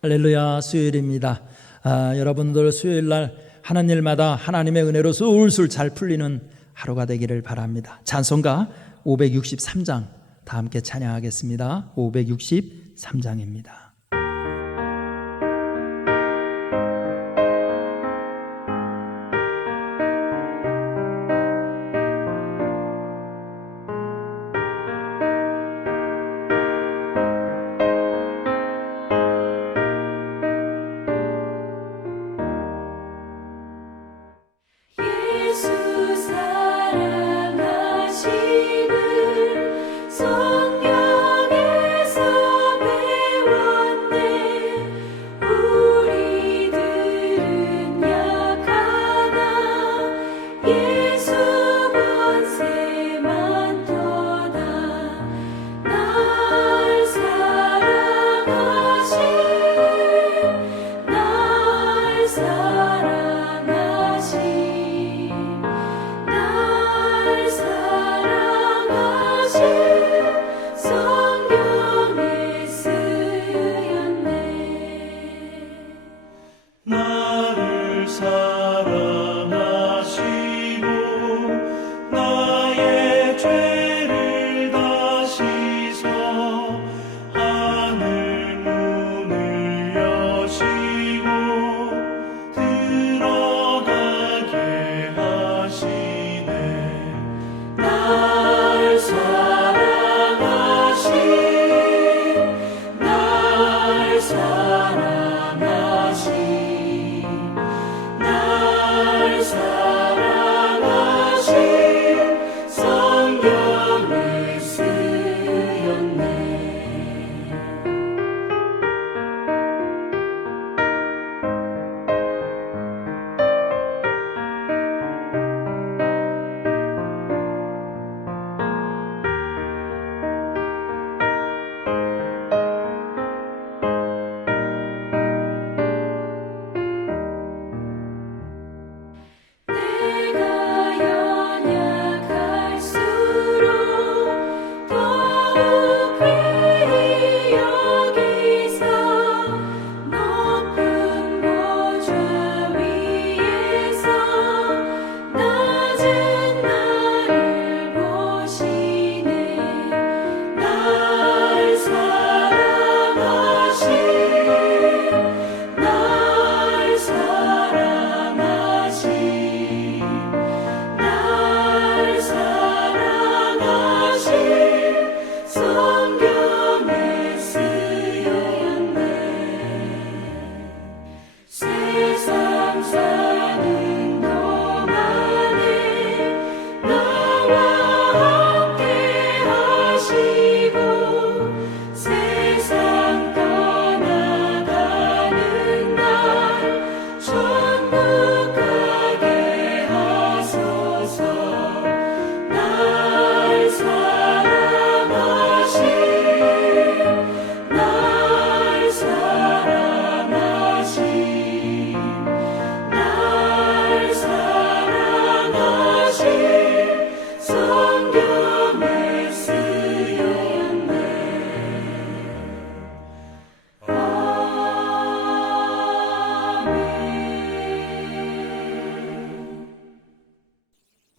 할렐루야. 수요일입니다. 여러분들 수요일날 하는 일마다 하나님의 은혜로 술술 잘 풀리는 하루가 되기를 바랍니다. 찬송가 563장 다 함께 찬양하겠습니다. 563장입니다.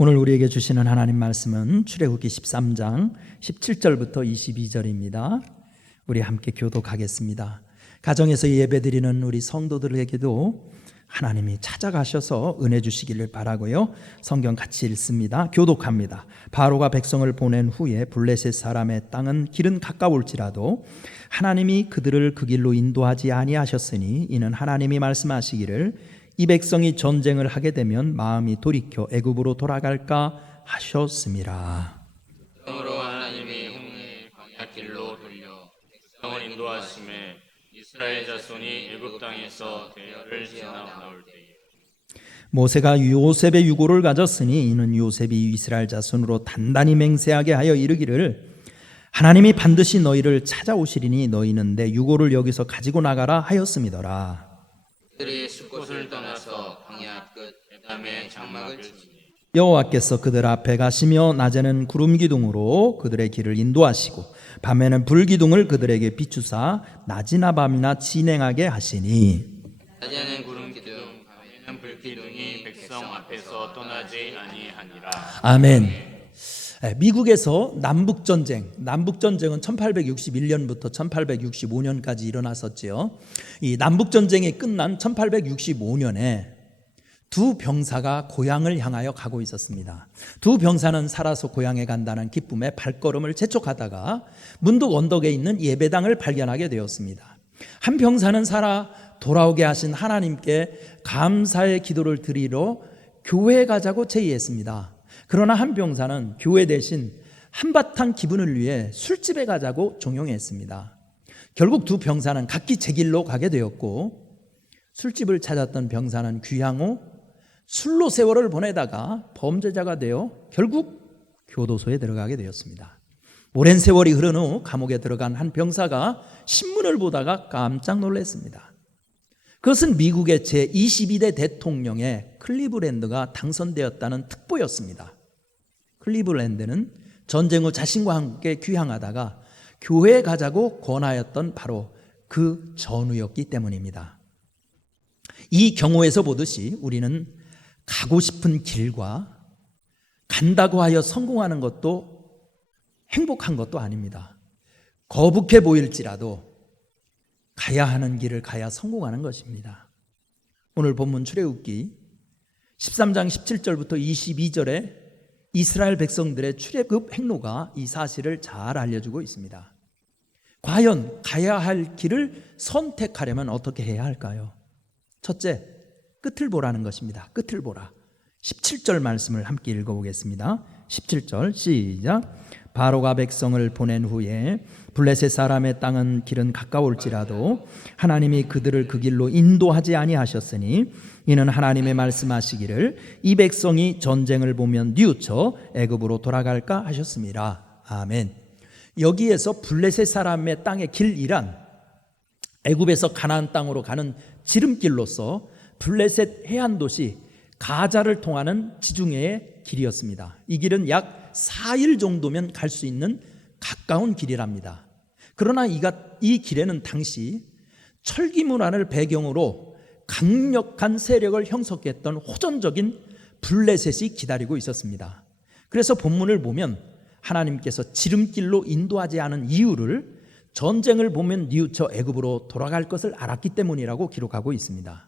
오늘 우리에게 주시는 하나님 말씀은 출애굽기 13장 17절부터 22절입니다. 우리 함께 교독하겠습니다. 가정에서 예배드리는 우리 성도들에게도 하나님이 찾아가셔서 은혜 주시기를 바라고요. 성경 같이 읽습니다. 교독합니다. 바로가 백성을 보낸 후에 블레셋 사람의 땅은 길은 가까울지라도 하나님이 그들을 그 길로 인도하지 아니하셨으니 이는 하나님이 말씀하시기를 이 백성이 전쟁을 하게 되면 마음이 돌이켜 애굽으로 돌아갈까 하셨음이라. 그러므로 하나님이 홍해의 광야길로 돌려 백성을 인도하심에 이스라엘 자손이 애굽 땅에서 대열을 지나 나올 때에 모세가 요셉의 유고를 가졌으니 이는 요셉이 이스라엘 자손으로 단단히 맹세하게 하여 이르기를 하나님이 반드시 너희를 찾아오시리니 너희는 내 유고를 여기서 가지고 나가라 하였음이더라. 그들이 숫곳을 떠나서 광야 끝 에담의 장막을 치니 여호와께서 그들 앞에 가시며 낮에는 구름 기둥으로 그들의 길을 인도하시고 밤에는 불기둥을 그들에게 비추사 낮이나 밤이나 진행하게 하시니 낮에는 구름 기둥, 밤에는 불기둥이 백성 앞에서 떠나지 아니하니라. 아멘. 미국에서 남북전쟁은 1861년부터 1865년까지 일어났었지요. 이 남북전쟁이 끝난 1865년에 두 병사가 고향을 향하여 가고 있었습니다. 두 병사는 살아서 고향에 간다는 기쁨에 발걸음을 재촉하다가 문득 언덕에 있는 예배당을 발견하게 되었습니다. 한 병사는 살아 돌아오게 하신 하나님께 감사의 기도를 드리러 교회에 가자고 제의했습니다. 그러나 한 병사는 교회 대신 한바탕 기분을 위해 술집에 가자고 종용했습니다. 결국 두 병사는 각기 제 길로 가게 되었고, 술집을 찾았던 병사는 귀향 후 술로 세월을 보내다가 범죄자가 되어 결국 교도소에 들어가게 되었습니다. 오랜 세월이 흐른 후 감옥에 들어간 한 병사가 신문을 보다가 깜짝 놀랐습니다. 그것은 미국의 제22대 대통령의 클리브랜드가 당선되었다는 특보였습니다. 클리브랜드는 전쟁 후 자신과 함께 귀향하다가 교회에 가자고 권하였던 바로 그 전우였기 때문입니다. 이 경우에서 보듯이 우리는 가고 싶은 길과 간다고 하여 성공하는 것도 행복한 것도 아닙니다. 거북해 보일지라도 가야 하는 길을 가야 성공하는 것입니다. 오늘 본문 출애굽기 13장 17절부터 22절에 이스라엘 백성들의 출애굽 행로가 이 사실을 잘 알려주고 있습니다. 과연 가야 할 길을 선택하려면 어떻게 해야 할까요? 첫째, 끝을 보라는 것입니다. 끝을 보라. 17절 말씀을 함께 읽어보겠습니다. 17절 시작. 바로가 백성을 보낸 후에 블레셋 사람의 땅은 길은 가까울지라도 하나님이 그들을 그 길로 인도하지 아니하셨으니 이는 하나님의 말씀하시기를 이 백성이 전쟁을 보면 뉘우쳐 애굽으로 돌아갈까 하셨습니다. 아멘. 여기에서 블레셋 사람의 땅의 길이란 애굽에서 가나안 땅으로 가는 지름길로서 블레셋 해안 도시 가자를 통하는 지중해의 길이었습니다. 이 길은 약 4일 정도면 갈 수 있는 가까운 길이랍니다. 그러나 이 길에는 당시 철기 문화를 배경으로 강력한 세력을 형성했던 호전적인 블레셋이 기다리고 있었습니다. 그래서 본문을 보면 하나님께서 지름길로 인도하지 않은 이유를 전쟁을 보면 뉘우쳐 애굽으로 돌아갈 것을 알았기 때문이라고 기록하고 있습니다.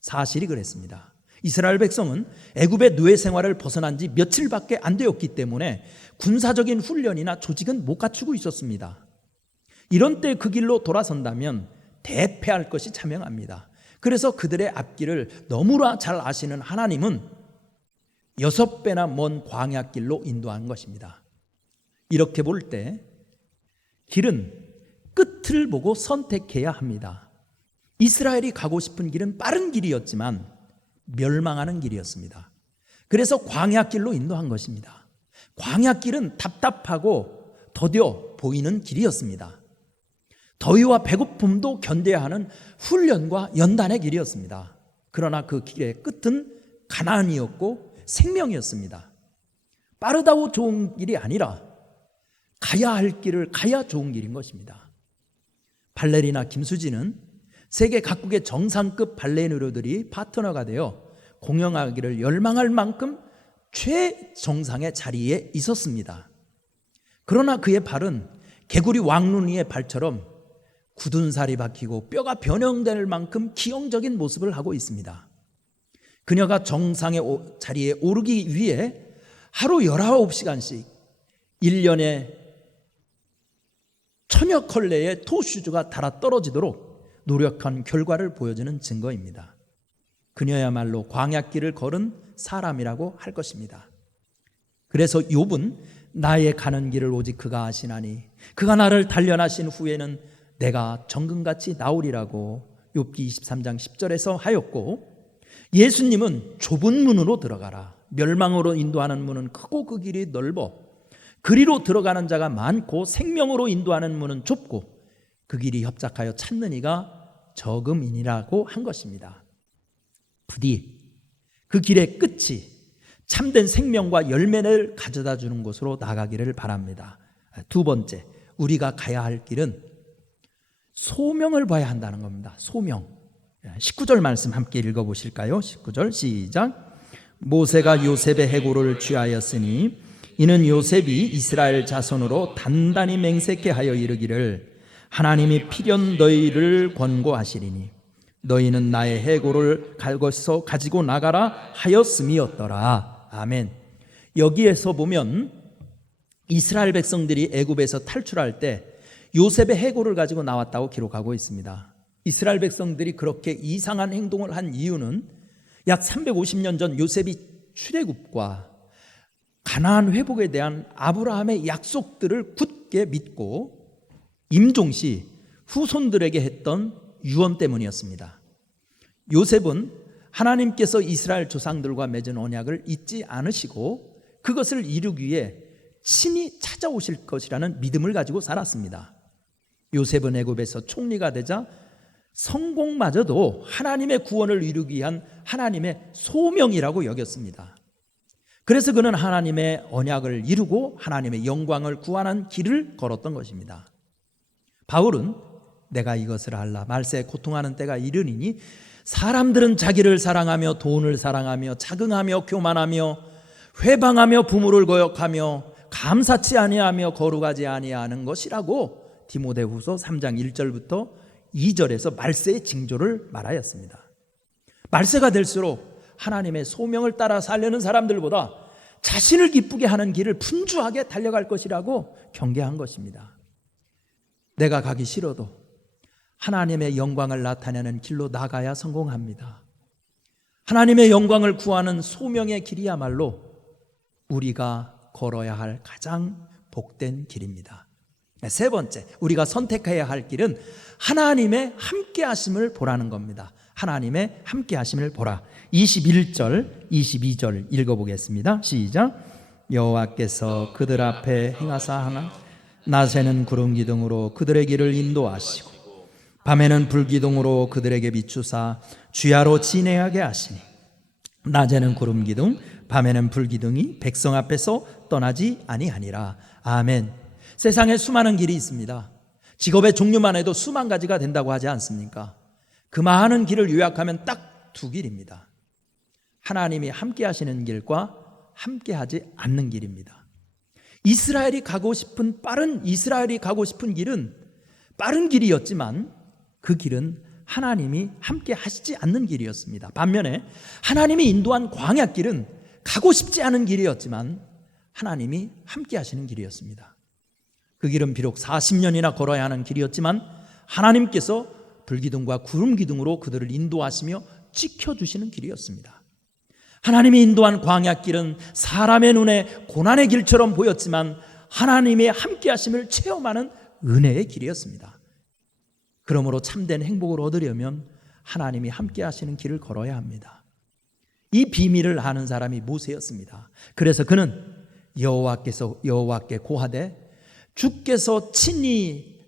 사실이 그랬습니다. 이스라엘 백성은 애굽의 노예 생활을 벗어난 지 며칠밖에 안 되었기 때문에 군사적인 훈련이나 조직은 못 갖추고 있었습니다. 이런 때 그 길로 돌아선다면 대패할 것이 자명합니다. 그래서 그들의 앞길을 너무나 잘 아시는 하나님은 6배나 먼 광야길로 인도한 것입니다. 이렇게 볼 때 길은 끝을 보고 선택해야 합니다. 이스라엘이 가고 싶은 길은 빠른 길이었지만 멸망하는 길이었습니다. 그래서 광야길로 인도한 것입니다. 광야길은 답답하고 더뎌 보이는 길이었습니다. 더위와 배고픔도 견뎌야 하는 훈련과 연단의 길이었습니다. 그러나 그 길의 끝은 가나안이었고 생명이었습니다. 빠르다고 좋은 길이 아니라 가야 할 길을 가야 좋은 길인 것입니다. 발레리나 김수지는 세계 각국의 정상급 발레리노들이 파트너가 되어 공연하기를 열망할 만큼 최정상의 자리에 있었습니다. 그러나 그의 발은 개구리 왕눈이의 발처럼 굳은 살이 박히고 뼈가 변형될 만큼 기형적인 모습을 하고 있습니다. 그녀가 정상의 자리에 오르기 위해 하루 19시간씩 1년에 천여 컬레의 토슈즈가 달아 떨어지도록 노력한 결과를 보여주는 증거입니다. 그녀야말로 광야길을 걸은 사람이라고 할 것입니다. 그래서 욥은 나의 가는 길을 오직 그가 아시나니 그가 나를 단련하신 후에는 내가 정금같이 나오리라고 욥기 23장 10절에서 하였고, 예수님은 좁은 문으로 들어가라. 멸망으로 인도하는 문은 크고 그 길이 넓어 그리로 들어가는 자가 많고 생명으로 인도하는 문은 좁고 그 길이 협착하여 찾는 이가 적음이니라고 한 것입니다. 부디 그 길의 끝이 참된 생명과 열매를 가져다 주는 곳으로 나가기를 바랍니다. 두 번째, 우리가 가야 할 길은 소명을 봐야 한다는 겁니다. 소명. 19절 말씀 함께 읽어보실까요? 19절 시작. 모세가 요셉의 해고를 취하였으니 이는 요셉이 이스라엘 자손으로 단단히 맹세케 하여 이르기를 하나님이 필연 너희를 권고하시리니 너희는 나의 해고를 가지고 나가라 하였음이었더라. 아멘. 여기에서 보면 이스라엘 백성들이 애굽에서 탈출할 때 요셉의 해고를 가지고 나왔다고 기록하고 있습니다. 이스라엘 백성들이 그렇게 이상한 행동을 한 이유는 약 350년 전 요셉이 출애굽과 가나안 회복에 대한 아브라함의 약속들을 굳게 믿고 임종시 후손들에게 했던 유언 때문이었습니다. 요셉은 하나님께서 이스라엘 조상들과 맺은 언약을 잊지 않으시고 그것을 이루기 위해 친히 찾아오실 것이라는 믿음을 가지고 살았습니다. 요셉은 애굽에서 총리가 되자 성공마저도 하나님의 구원을 이루기 위한 하나님의 소명이라고 여겼습니다. 그래서 그는 하나님의 언약을 이루고 하나님의 영광을 구하는 길을 걸었던 것입니다. 바울은 내가 이것을 알라 말세에 고통하는 때가 이르니니 사람들은 자기를 사랑하며 돈을 사랑하며 자긍하며 교만하며 회방하며 부모를 거역하며 감사치 아니하며 거룩하지 아니하는 것이라고 디모데후서 3장 1절부터 2절에서 말세의 징조를 말하였습니다. 말세가 될수록 하나님의 소명을 따라 살려는 사람들보다 자신을 기쁘게 하는 길을 분주하게 달려갈 것이라고 경계한 것입니다. 내가 가기 싫어도 하나님의 영광을 나타내는 길로 나가야 성공합니다. 하나님의 영광을 구하는 소명의 길이야말로 우리가 걸어야 할 가장 복된 길입니다. 세 번째, 우리가 선택해야 할 길은 하나님의 함께 하심을 보라는 겁니다. 하나님의 함께 하심을 보라. 21절, 22절 읽어보겠습니다. 시작. 여호와께서 그들 앞에 행하사 하나 낮에는 구름 기둥으로 그들의 길을 인도하시고 밤에는 불기둥으로 그들에게 비추사 주야로 진행하게 하시니 낮에는 구름 기둥 밤에는 불기둥이 백성 앞에서 떠나지 아니하니라. 아멘. 세상에 수많은 길이 있습니다. 직업의 종류만 해도 수만 가지가 된다고 하지 않습니까? 그 많은 길을 요약하면 딱 두 길입니다. 하나님이 함께 하시는 길과 함께 하지 않는 길입니다. 이스라엘이 가고 싶은 길은 빠른 길이었지만 그 길은 하나님이 함께 하시지 않는 길이었습니다. 반면에 하나님이 인도한 광야길은 가고 싶지 않은 길이었지만 하나님이 함께 하시는 길이었습니다. 그 길은 비록 40년이나 걸어야 하는 길이었지만 하나님께서 불기둥과 구름기둥으로 그들을 인도하시며 지켜주시는 길이었습니다. 하나님이 인도한 광야길은 사람의 눈에 고난의 길처럼 보였지만 하나님의 함께 하심을 체험하는 은혜의 길이었습니다. 그러므로 참된 행복을 얻으려면 하나님이 함께 하시는 길을 걸어야 합니다. 이 비밀을 아는 사람이 모세였습니다. 그래서 그는 여호와께 고하되 주께서 친히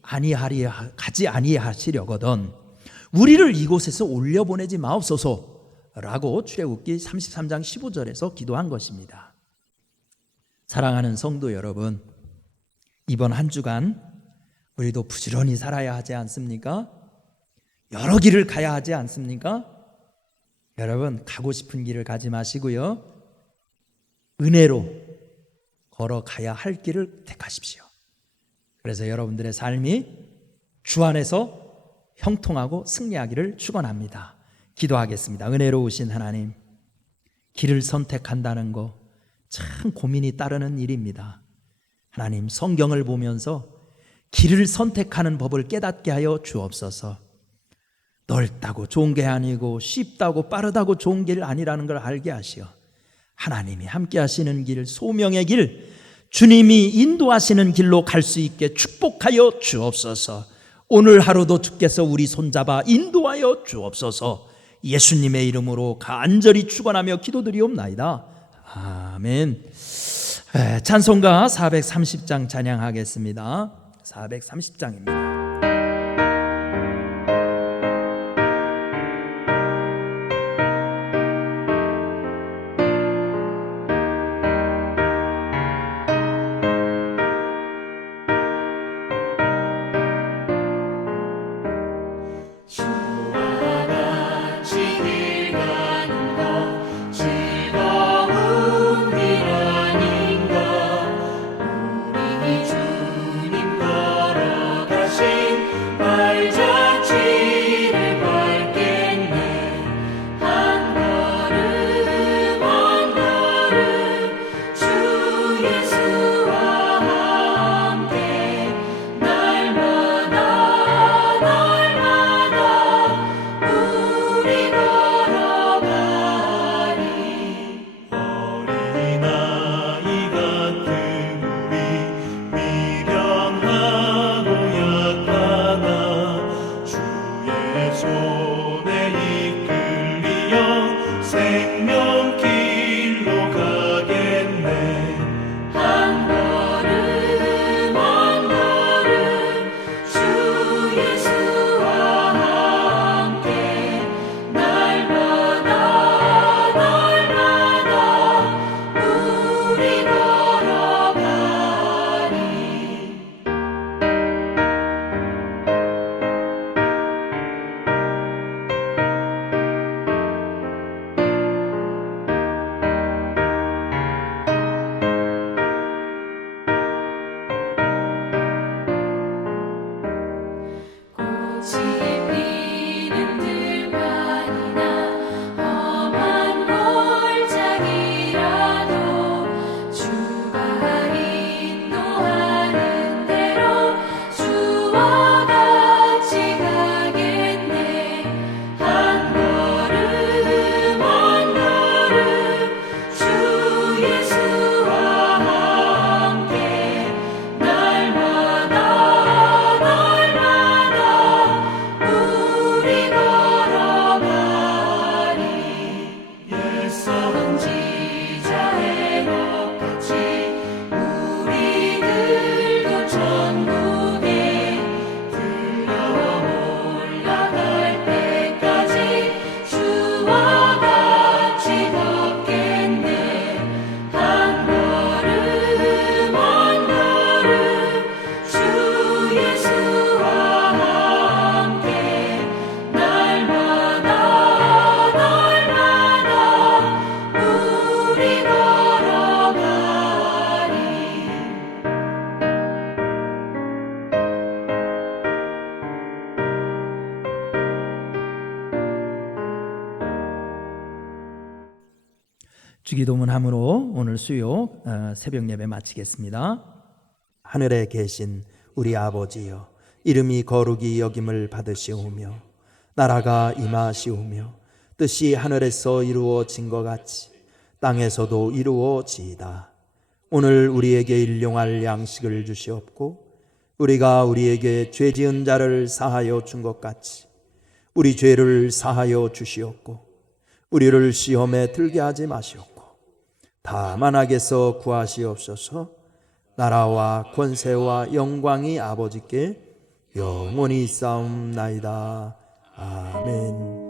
가지 아니하시려거든 우리를 이곳에서 올려보내지 마옵소서라고 출애굽기 33장 15절에서 기도한 것입니다. 사랑하는 성도 여러분, 이번 한 주간 우리도 부지런히 살아야 하지 않습니까? 여러 길을 가야 하지 않습니까? 여러분, 가고 싶은 길을 가지 마시고요, 은혜로 걸어가야 할 길을 택하십시오. 그래서 여러분들의 삶이 주 안에서 형통하고 승리하기를 축원합니다. 기도하겠습니다. 은혜로우신 하나님, 길을 선택한다는 거 참 고민이 따르는 일입니다. 하나님, 성경을 보면서 길을 선택하는 법을 깨닫게 하여 주옵소서. 넓다고 좋은 게 아니고 쉽다고 빠르다고 좋은 길 아니라는 걸 알게 하시어 하나님이 함께 하시는 길, 소명의 길, 주님이 인도하시는 길로 갈 수 있게 축복하여 주옵소서. 오늘 하루도 주께서 우리 손잡아 인도하여 주옵소서. 예수님의 이름으로 간절히 축원하며 기도드리옵나이다. 아멘. 찬송가 430장 찬양하겠습니다. 430장입니다. 주기도문함으로 오늘 수요 새벽 예배 마치겠습니다. 하늘에 계신 우리 아버지여, 이름이 거룩히 여김을 받으시오며 나라가 임하시오며 뜻이 하늘에서 이루어진 것 같이 땅에서도 이루어지이다. 오늘 우리에게 일용할 양식을 주시옵고 우리가 우리에게 죄 지은 자를 사하여 준 것 같이 우리 죄를 사하여 주시옵고 우리를 시험에 들게 하지 마시옵고 다만 악에서 구하시옵소서. 나라와 권세와 영광이 아버지께 영원히 있사옵나이다. 아멘.